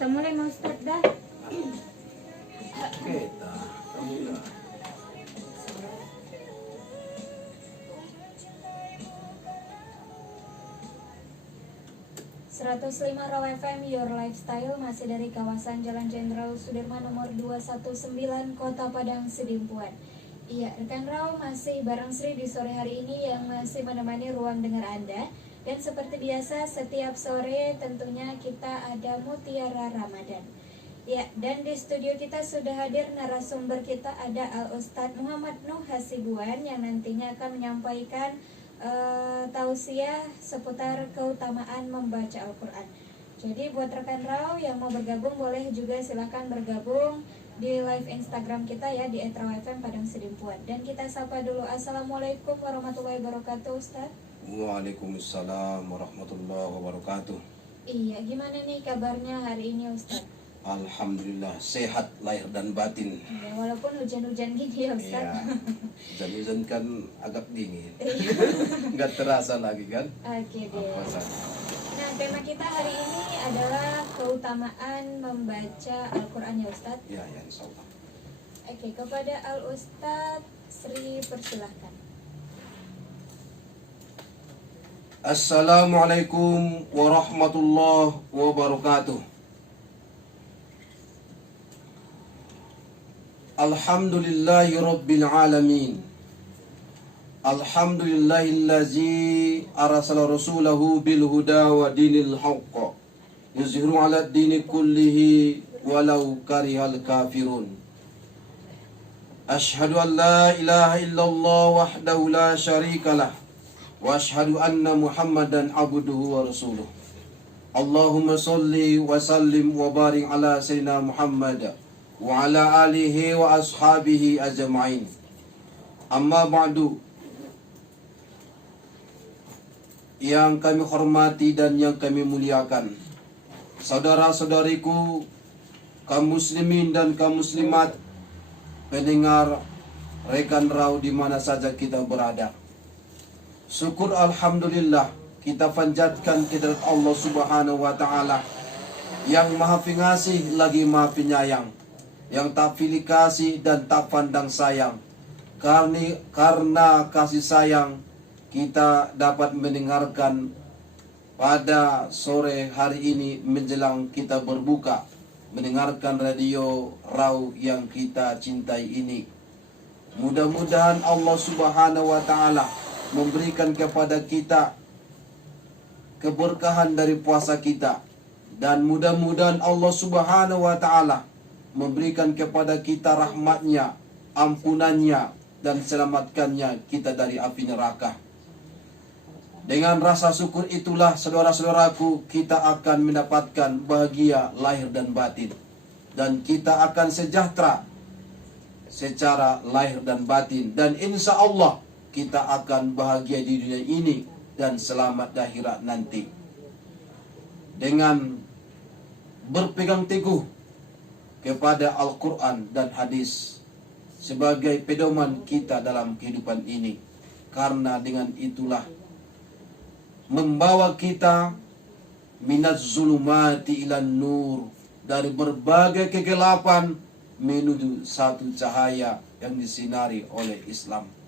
Kita mulai mau start dah. Kita mulai. Lima Raw FM Your Lifestyle masih dari kawasan Jalan Jenderal Sudirman nomor 219 Kota Padang Sidimpuan. Iya, rekan Raw masih bareng Sri di sore hari ini yang masih menemani ruang dengar Anda. Dan seperti biasa setiap sore tentunya kita ada Mutiara Ramadan. Ya, dan di studio kita sudah hadir narasumber kita ada Al-Ustadz Muhammad Nuh Hasibuan yang nantinya akan menyampaikan tausiah seputar keutamaan membaca Al-Quran. Jadi buat rekan Raw yang mau bergabung boleh juga silahkan bergabung di live Instagram kita ya di @rawfm Padang Sidimpuan. Dan kita sapa dulu. Assalamualaikum warahmatullahi wabarakatuh, Ustaz. Waalaikumsalam warahmatullahi wabarakatuh. Iya, gimana nih kabarnya hari ini, Ustaz? Alhamdulillah sehat lahir dan batin. Ya, walaupun hujan-hujan gini ya, Ustaz. Iya. Hujan-hujan kan agak dingin. Nggak terasa lagi kan? Oke deh. Apa saja. Nah, tema kita hari ini adalah keutamaan membaca Al-Quran ya, Ustaz. Ya, insya Allah. Oke, kepada Al-Ustaz Sri persilahkan. Assalamualaikum warahmatullahi wabarakatuh. Alhamdulillahi rabbil alamin. Alhamdulillahillazi arsala rasulahu bil huda wa dinil haqq yuzhiru 'ala ad-dini kullihi walau karihal kafirun. Asyhadu an la ilaha illallah wahdahu la syarikalah wa asyhadu anna Muhammadan abduhu wa rasuluh. Allahumma salli wa sallim wa barik ala sayyidina Muhammad wa ala alihi wa ashabihi ajma'in. Amma ba'du. Yang kami hormati dan yang kami muliakan, saudara-saudariku, kaum muslimin dan kaum muslimat, pendengar rekan Raw di mana saja kita berada. Syukur alhamdulillah kita panjatkan kehadirat Allah Subhanahu wa taala yang Maha Pengasih lagi Maha Penyayang, yang tak pilih kasih dan tak pandang sayang. Karena kasih sayang kita dapat mendengarkan pada sore hari ini menjelang kita berbuka, mendengarkan radio Raw yang kita cintai ini. Mudah-mudahan Allah Subhanahu wa taala memberikan kepada kita keberkahan dari puasa kita, dan mudah-mudahan Allah Subhanahu wa taala memberikan kepada kita rahmatnya, ampunannya, dan selamatkannya kita dari api neraka. Dengan rasa syukur itulah saudara-saudaraku kita akan mendapatkan bahagia lahir dan batin, dan kita akan sejahtera secara lahir dan batin, dan insya Allah kita akan bahagia di dunia ini dan selamat di akhirat nanti. Dengan berpegang teguh kepada Al-Quran dan hadis sebagai pedoman kita dalam kehidupan ini, karena dengan itulah membawa kita minaz zulumati ilan nur, dari berbagai kegelapan menuju satu cahaya yang disinari oleh Islam.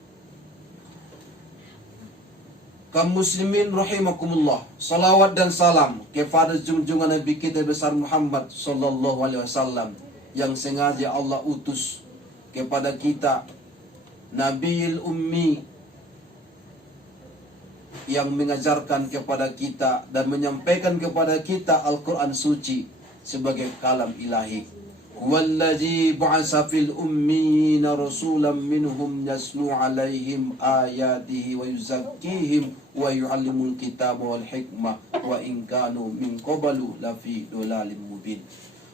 Kaum muslimin rahimakumullah, salawat dan salam kepada junjungan Nabi kita besar Muhammad sallallahu alaihi wasallam yang sengaja Allah utus kepada kita, Nabiul Ummi, yang mengajarkan kepada kita dan menyampaikan kepada kita Al-Quran suci sebagai kalam ilahi. Wallazi ba'asa fil ummiyina rasulan minhum yaslu alaihim ayatihi wa yuzakkihim wa yu'allimul kitaba wal hikmah wa in kanu min qablu lafi dhalalim mubin.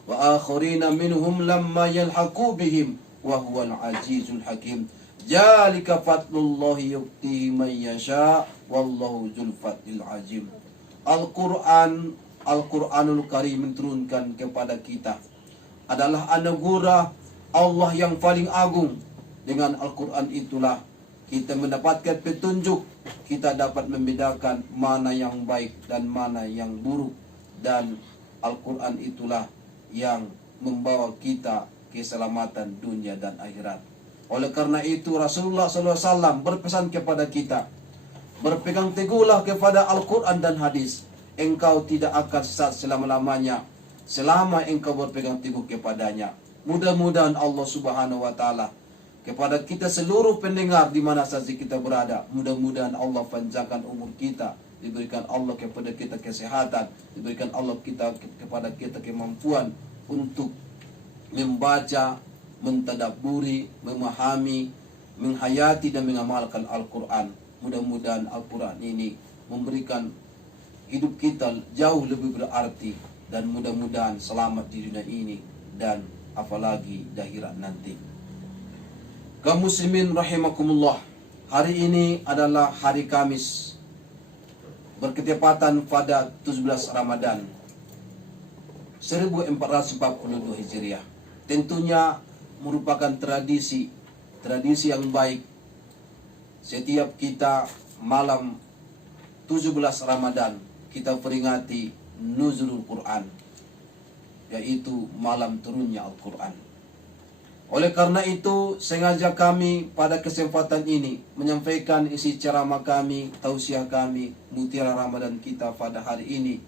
Wa akhirina minhum lamma yalhaqu bihim wa huwal azizul hakim. Jalika fadlullahi yu'tihi man yasha wallahu dzul fadlil azim. Al-Qur'anul Karim menurunkan kepada kita adalah anugerah Allah yang paling agung. Dengan Al-Quran itulah kita mendapatkan petunjuk, kita dapat membedakan mana yang baik dan mana yang buruk. Dan Al-Quran itulah yang membawa kita keselamatan dunia dan akhirat. Oleh karena itu Rasulullah SAW berpesan kepada kita, berpegang teguhlah kepada Al-Quran dan hadis. Engkau tidak akan sesat selama-lamanya selama engkau berpegang teguh kepadanya. Mudah-mudahan Allah Subhanahu wa taala kepada kita seluruh pendengar di mana saja kita berada, mudah-mudahan Allah panjangkan umur kita, diberikan Allah kepada kita kesehatan, diberikan Allah kepada kita kemampuan untuk membaca, mentadabburi, memahami, menghayati dan mengamalkan Al-Quran. Mudah-mudahan Al-Quran ini memberikan hidup kita jauh lebih berarti, dan mudah-mudahan selamat di dunia ini dan apalagi di akhirat nanti. Kaum muslimin rahimakumullah, hari ini adalah hari Kamis berketepatan pada 17 Ramadan 1442 Hijriah. Tentunya merupakan tradisi yang baik setiap kita malam 17 Ramadan kita peringati Nuzulul Quran, yaitu malam turunnya Al-Quran. Oleh karena itu, sengaja kami pada kesempatan ini menyampaikan isi ceramah kami, tausiah kami, mutiara Ramadan kita pada hari ini,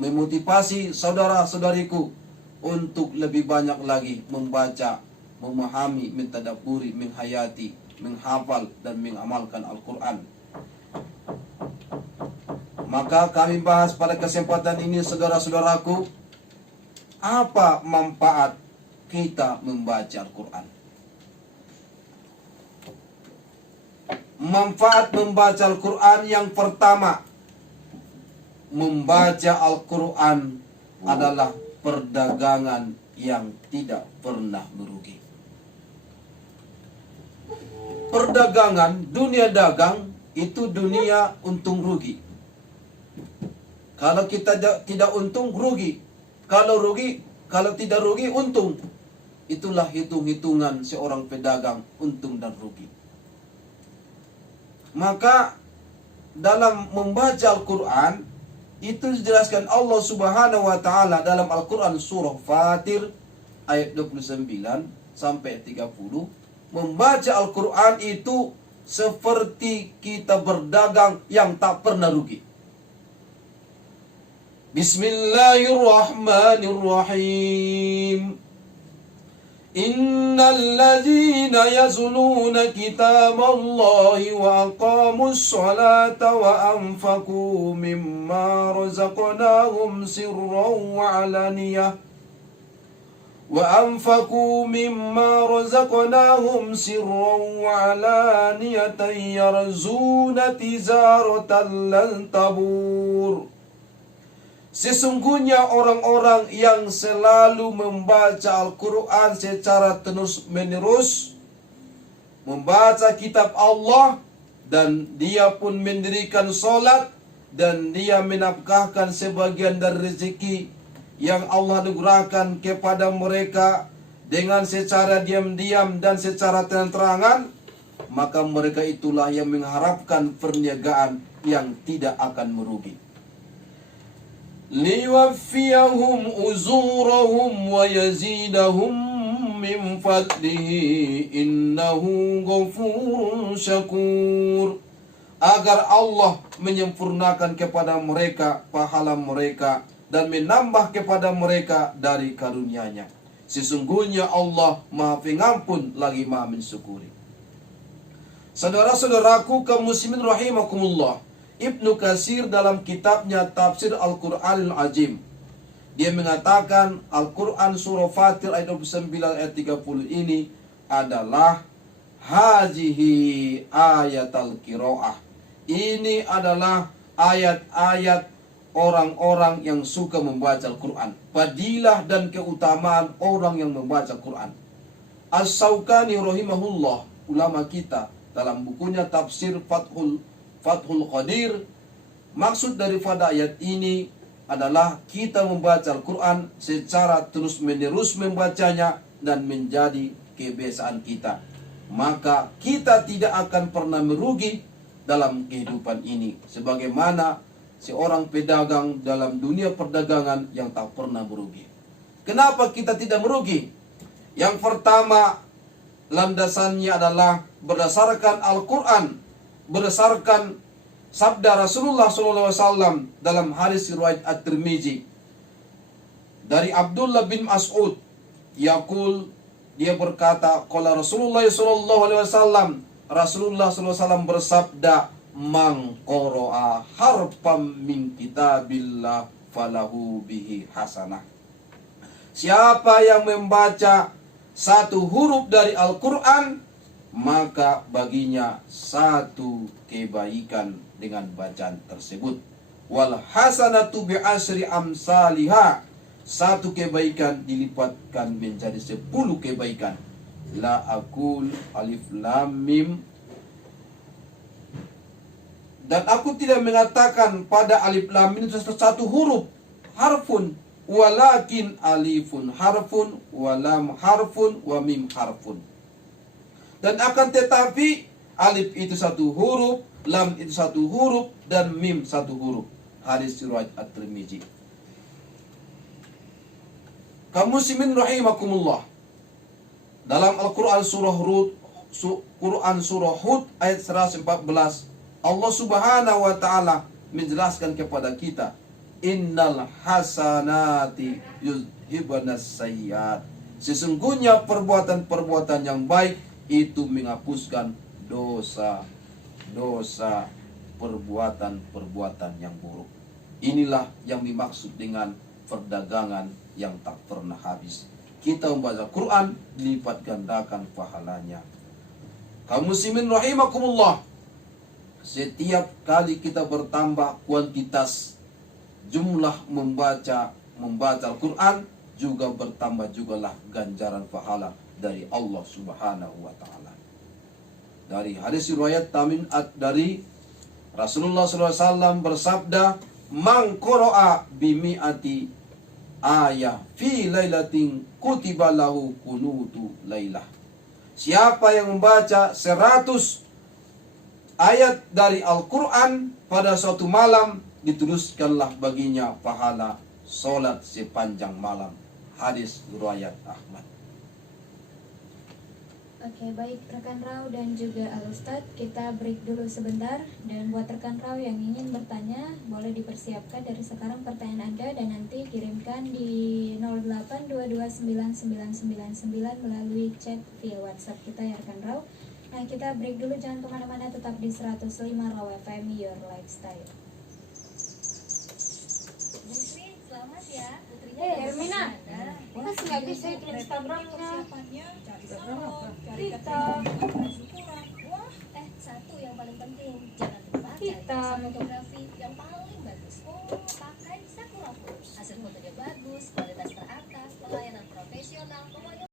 memotivasi saudara-saudariku untuk lebih banyak lagi membaca, memahami, mentadabburi, menghayati, menghafal dan mengamalkan Al-Quran. Maka kami bahas pada kesempatan ini, saudara-saudaraku, apa manfaat kita membaca Al-Quran. Manfaat membaca Al-Quran yang pertama, membaca Al-Quran adalah perdagangan yang tidak pernah merugi. Perdagangan, dunia dagang, itu dunia untung rugi. Kalau kita tidak untung, rugi. Kalau tidak rugi, untung. Itulah hitung-hitungan seorang pedagang, untung dan rugi. Maka dalam membaca Al-Quran, itu dijelaskan Allah Subhanahu wa taala dalam Al-Quran surah Fatir ayat 29 sampai 30. Membaca Al-Quran itu seperti kita berdagang yang tak pernah rugi. Bismillahirrahmanirrahim. Innal ladzina yazluna kitaballahi wa aqamus salata wa anfaqu mimma razaqnahum sirran wa alaniyah yarzuna tijaratan lan tabur. Sesungguhnya orang-orang yang selalu membaca Al-Quran secara terus-menerus, membaca kitab Allah, dan dia pun mendirikan solat, dan dia menafkahkan sebagian dari rezeki yang Allah anugerahkan kepada mereka dengan secara diam-diam dan secara terang-terangan, maka mereka itulah yang mengharapkan perniagaan yang tidak akan merugi. Liwaffiyahum uzurahum wa yazidahum min fadlihi innahu ghafurun syakur. Agar Allah menyempurnakan kepada mereka pahala mereka dan menambah kepada mereka dari karunia-Nya. Sesungguhnya Allah Maha Pengampun lagi Maha Mensyukuri. Saudara-saudaraku kaum muslimin rahimakumullah, Ibnu Katsir dalam kitabnya Tafsir Al-Qur'anil Azim, dia mengatakan Al-Quran surah Fatir ayat 29 ayat 30 ini adalah hazihi ayatul qiraah. Ini adalah ayat-ayat orang-orang yang suka membaca Al-Quran. Fadilah dan keutamaan orang yang membaca Al-Quran. As-Syaukani rahimahullah, ulama kita, dalam bukunya Tafsir Fathul Qadir, maksud daripada ayat ini adalah kita membaca Al-Quran secara terus-menerus membacanya dan menjadi kebiasaan kita. Maka kita tidak akan pernah merugi dalam kehidupan ini, sebagaimana seorang pedagang dalam dunia perdagangan yang tak pernah merugi. Kenapa kita tidak merugi? Yang pertama, landasannya adalah berdasarkan Al-Quran, berdasarkan sabda Rasulullah SAW dalam hadis riwayat At-Tirmizi dari Abdullah bin Mas'ud. Yaqul, dia berkata, qala Rasulullah SAW, Rasulullah SAW bersabda, man qara'a harfan min kitabillah falahu bihi hasanah. Siapa yang membaca satu huruf dari Al-Quran, maka baginya satu kebaikan dengan bacaan tersebut. Wal hasanatu bi asri amsalihha, satu kebaikan dilipatkan menjadi 10 kebaikan. La aqul alif lam mim, dan aku tidak mengatakan pada alif lam mim itu satu huruf, harfun, walakin alifun harfun, wa lam harfun, wa mim harfun. Dan akan tetapi alif itu satu huruf, lam itu satu huruf, dan mim satu huruf. Hadis riwayat At-Tirmizi. Kaum muslimin rahimakumullah. Dalam Al-Quran surah Hud ayat 114, Allah Subhanahu wa taala menjelaskan kepada kita, innal hasanati yuzhibanas sayyiat. Sesungguhnya perbuatan-perbuatan yang baik itu menghapuskan dosa-dosa, perbuatan-perbuatan yang buruk. Inilah yang dimaksud dengan perdagangan yang tak pernah habis. Kita membaca Quran, dilipat gandakan pahalanya. Kaum muslimin rahimakumullah, setiap kali kita bertambah kuantitas jumlah membaca Al-Quran, juga bertambah jugalah ganjaran pahala dari Allah Subhanahu wa taala. Dari hadis riwayat Tamim dari Rasulullah SAW bersabda, man qara'a bimi'ati ayah fi lailatin kutiba lahu kunutu lailah. Siapa yang membaca 100 ayat dari Al-Quran pada suatu malam, dituliskanlah baginya pahala solat sepanjang malam. Hadis riwayat Ahmad. Oke, baik rekan Rau dan juga Al-Ustadz, kita break dulu sebentar. Dan buat rekan Rau yang ingin bertanya, boleh dipersiapkan dari sekarang pertanyaan Anda dan nanti kirimkan di 08229999 melalui chat via WhatsApp kita ya rekan Rau. Nah, kita break dulu, jangan kemana-mana, tetap di 105 Raw FM, Your Lifestyle. Selamat ya, putrinya. Hermina, masih nggak bisa itu Instagramnya. Cari Kita. syukuran. Wah, satu yang paling penting, jangan lupa Kita. fotografi